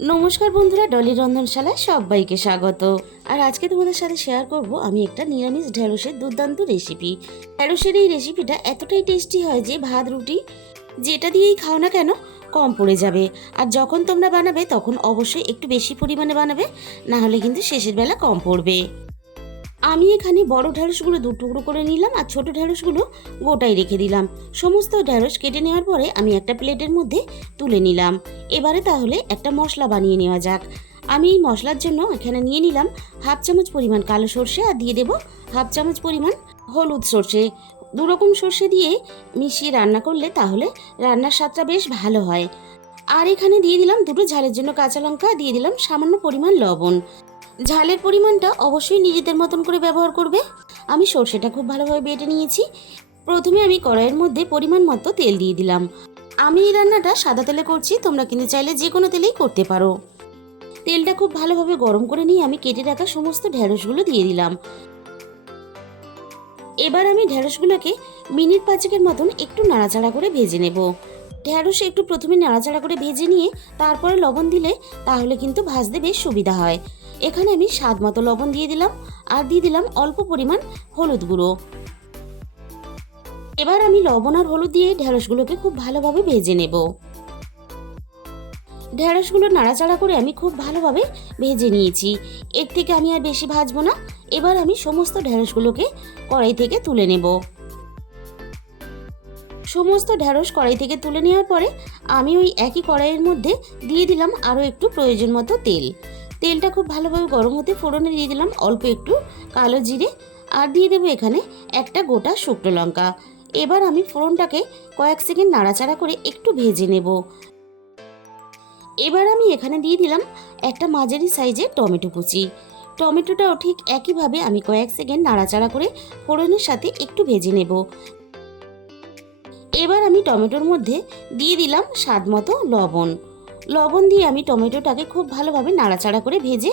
নমস্কার বন্ধুরা, ডলি রন্ধনশালায় সবাইকে স্বাগত। আর আজকে তোমাদের সাথে শেয়ার করব আমি একটা নিরামিষ ঢেঁড়সের দুর্দান্ত রেসিপি। ঢেঁড়সের এই রেসিপিটা এতটাই টেস্টি হয় যে ভাত রুটি যেটা দিয়েই খাও না কেন কম পড়ে যাবে। আর যখন তোমরা বানাবে তখন অবশ্যই একটু বেশি পরিমাণে বানাবে, না হলে কিন্তু শেষের বেলা কম পড়বে। আমি এখানে বড় ঢেঁড়সগুলো দু টুকরো করে নিলাম আর ছোট ঢেঁড়সগুলো গোটাই রেখে দিলাম। সমস্ত ঢেঁড়স কেটে নেওয়ার পরে আমি একটা প্লেটের মধ্যে তুলে নিলাম। এবারে তাহলে একটা মশলা বানিয়ে নেওয়া যাক। আমি এই মশলার জন্য এখানে নিয়ে নিলাম হাফ চামচ পরিমাণ কালো সর্ষে আর দিয়ে দেব হাফ চামচ পরিমাণ হলুদ সর্ষে। দুরকম সর্ষে দিয়ে মিশিয়ে রান্না করলে তাহলে রান্নার স্বাদটা বেশ ভালো হয়। আর এখানে দিয়ে দিলাম দুটো ঝালের জন্য কাঁচা লঙ্কা, দিয়ে দিলাম সামান্য পরিমাণ লবণ। ঝালের পরিমাণটা অবশ্যই নিজেদের মতন করে ব্যবহার করবে। আমি সর্ষেটা খুব ভালোভাবে বেটে নিয়েছি। প্রথমে আমি কড়াইয়ের মধ্যে পরিমাণ মতো তেল দিয়ে দিলাম। আমি এই রান্নাটা সাদা তেলে করছি, তোমরা কিন্তু চাইলে যে কোনো তেলেই করতে পারো। তেলটা খুব ভালোভাবে গরম করে নিয়ে আমি কেটে রাখা সমস্ত ঢেঁড়সগুলো দিয়ে দিলাম। এবার আমি ঢেঁড়সগুলোকে মিনিট 5-এর মতন একটু নাড়াচাড়া করে ভেজে নেব। ঢেঁড়স একটু প্রথমে নাড়াচাড়া করে ভেজে নিয়ে তারপরে লবণ দিলে তাহলে কিন্তু ভাজতে বেশ সুবিধা হয়। এখানে আমি স্বাদ মতো লবণ দিয়ে দিলাম আর দিয়ে দিলাম অল্প পরিমাণ হলুদ গুঁড়ো। এবার আমি লবণ আর হলুদ দিয়ে ঢেঁড়সগুলোকে খুব ভালোভাবে ভেজে নেব। ঢেঁড়সগুলো নাড়াচাড়া করে আমি খুব ভালোভাবে ভেজে নিয়েছি। এর থেকে আমি আর বেশি ভাজবো না। এবার আমি সমস্ত ঢেঁড়সগুলোকে কড়াই থেকে তুলে নেব। সমস্ত ঢেঁড়স কড়াই থেকে তুলে নেওয়ার পরে আমি ওই একই কড়াইয়ের মধ্যে দিয়ে দিলাম আরও একটু প্রয়োজন মতো তেল। তেলটা খুব ভালোভাবে গরম হতে ফোড়নে দিয়ে দিলাম অল্প একটু কালো জিরে আর দিয়ে দেবো এখানে একটা গোটা শুকনো লঙ্কা। এবার আমি ফোড়নটাকে কয়েক সেকেন্ড নাড়াচাড়া করে একটু ভেজে নেব। এবার আমি এখানে দিয়ে দিলাম একটা মাঝারি সাইজের টমেটো কুচি। টমেটোটাও ঠিক একইভাবে আমি কয়েক সেকেন্ড নাড়াচাড়া করে ফোড়নের সাথে একটু ভেজে নেব। এবার আমি টমেটোর মধ্যে দিয়ে দিলাম স্বাদ মতো লবণ। লবণ দিয়ে আমি টমেটোটাকে খুব ভালোভাবে নাড়াচাড়া করে ভেজে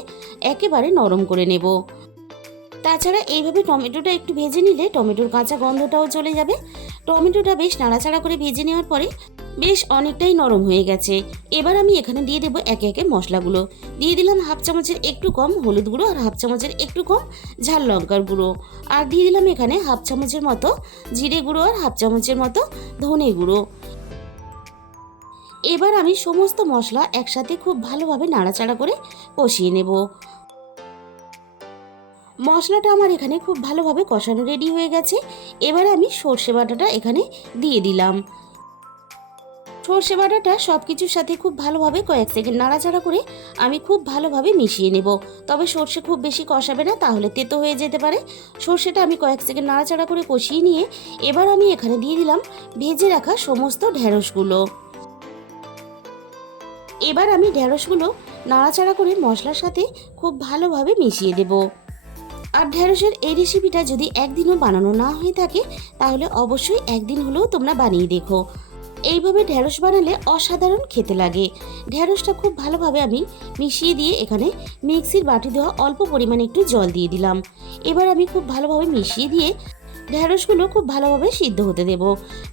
একেবারে নরম করে নেব। তাছাড়া এইভাবে টমেটোটা একটু ভেজে নিলে টমেটোর কাঁচা গন্ধটাও চলে যাবে। টমেটোটা বেশ নাড়াচাড়া করে ভেজে নেওয়ার পরে বেশ অনেকটাই নরম হয়ে গেছে। এবার আমি এখানে দিয়ে দেবো একে একে মশলাগুলো। দিয়ে দিলাম হাফ চামচের একটু কম হলুদ গুঁড়ো আর হাফ চামচের একটু কম ঝাল লঙ্কার গুঁড়ো। আর দিয়ে দিলাম এখানে হাফ চামচের মতো জিরে গুঁড়ো আর হাফ চামচের মতো ধনে গুঁড়ো। এবার আমি সমস্ত মশলা একসাথে খুব ভালোভাবে নাড়াচাড়া করে কষিয়ে নেব। মশলাটা আমার এখানে খুব ভালোভাবে কষানো রেডি হয়ে গেছে। এবার আমি সর্ষে বাটাটা এখানে দিয়ে দিলাম। সর্ষে বাটাটা সব কিছুর সাথে খুব ভালোভাবে কয়েক সেকেন্ড নাড়াচাড়া করে আমি খুব ভালোভাবে মিশিয়ে নেব। তবে সর্ষে খুব বেশি কষাবে না, তাহলে তেতো হয়ে যেতে পারে। সর্ষেটা আমি কয়েক সেকেন্ড নাড়াচাড়া করে কষিয়ে নিয়ে এবার আমি এখানে দিয়ে দিলাম ভেজে রাখা সমস্ত ঢেঁড়সগুলো। এবার আমি ঢেঁড়সগুলো নাড়াচাড়া করে মশলার সাথে খুব ভালোভাবে মিশিয়ে দেব। আর ঢেঁড়সের এই রেসিপিটা যদি একদিনও বানানো না হয়ে থাকে তাহলে অবশ্যই একদিন হলেও তোমরা বানিয়ে দেখো। এইভাবে ঢেঁড়স বানালে অসাধারণ খেতে লাগে। ঢেঁড়সটা খুব ভালোভাবে আমি মিশিয়ে দিয়ে এখানে মিক্সির বাটি দেওয়া অল্প পরিমাণে একটু জল দিয়ে দিলাম। এবার আমি খুব ভালোভাবে মিশিয়ে দিয়ে ঢেঁড়সগুলো খুব ভালোভাবে সিদ্ধ হতে দেব।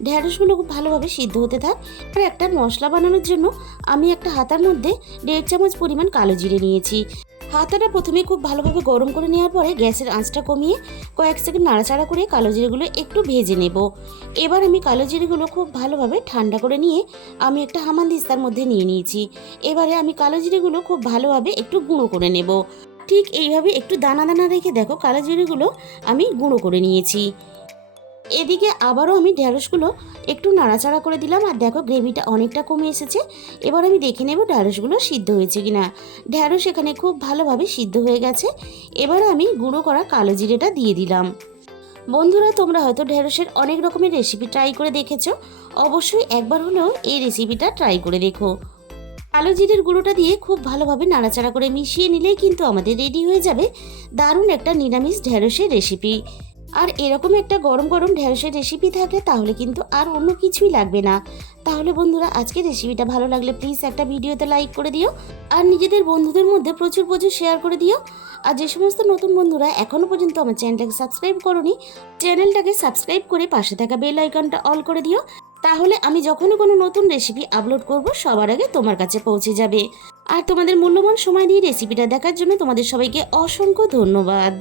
ঢেঁড়সগুলো খুব ভালোভাবে সিদ্ধ হতে থাক। আর একটা মশলা বানানোর জন্য আমি একটা হাতার মধ্যে 1.5 চামচ পরিমাণ কালো জিরে নিয়েছি। হাতাটা প্রথমে খুব ভালোভাবে গরম করে নেওয়ার পরে গ্যাসের আঁচটা কমিয়ে কয়েক সেকেন্ড নাড়াচাড়া করে কালো জিরেগুলো একটু ভেজে নেব। এবার আমি কালো জিরেগুলো খুব ভালোভাবে ঠান্ডা করে নিয়ে আমি একটা হামানদিস্তার মধ্যে নিয়ে নিয়েছি। এবারে আমি কালো জিরেগুলো খুব ভালোভাবে একটু গুঁড়ো করে নেব। ঠিক এইভাবে একটু দানা দানা রেখে দেখো কালো জিরেগুলো আমি গুঁড়ো করে নিয়েছি। এদিকে আবারও আমি ঢেঁড়সগুলো একটু নাড়াচাড়া করে দিলাম আর দেখো গ্রেভিটা অনেকটা কমে এসেছে। এবার আমি দেখে নেব ঢেঁড়সগুলো সিদ্ধ হয়েছে কিনা। ঢেঁড়স এখানে খুব ভালোভাবে সিদ্ধ হয়ে গেছে। এবার আমি গুঁড়ো করা কালো জিরেটা দিয়ে দিলাম। বন্ধুরা, তোমরা হয়তো ঢেঁড়সের অনেক রকমের রেসিপি ট্রাই করে দেখেছো, অবশ্যই একবার হলেও এই রেসিপিটা ট্রাই করে দেখো। কালো জিরের গুঁড়োটা দিয়ে খুব ভালোভাবে নাড়াচাড়া করে মিশিয়ে নিলেই কিন্তু আমাদের রেডি হয়ে যাবে দারুণ একটা নিরামিষ ঢেঁড়সের রেসিপি। আর এরকম একটা গরম গরম ঢেঁড়সের রেসিপি থাকলে তাহলে কিন্তু আর অন্য কিছুই লাগবে না। তাহলে বন্ধুরা, আজকের রেসিপিটা ভালো লাগলে প্লিজ একটা ভিডিওতে লাইক করে দিও আর নিজেদের বন্ধুদের মধ্যে প্রচুর প্রচুর শেয়ার করে দিও। আর যে সমস্ত নতুন বন্ধুরা এখনও পর্যন্ত আমার চ্যানেলটাকে সাবস্ক্রাইব করোনি, চ্যানেলটাকে সাবস্ক্রাইব করে পাশে থাকা বেল আইকনটা অল করে দিও। তাহলে আমি যখনই কোনো নতুন রেসিপি আপলোড করব সবার আগে তোমার কাছে পৌঁছে যাবে। আর তোমাদের মূল্যবান সময় দিয়ে রেসিপিটা দেখার জন্য তোমাদের সবাইকে অসংখ্য ধন্যবাদ।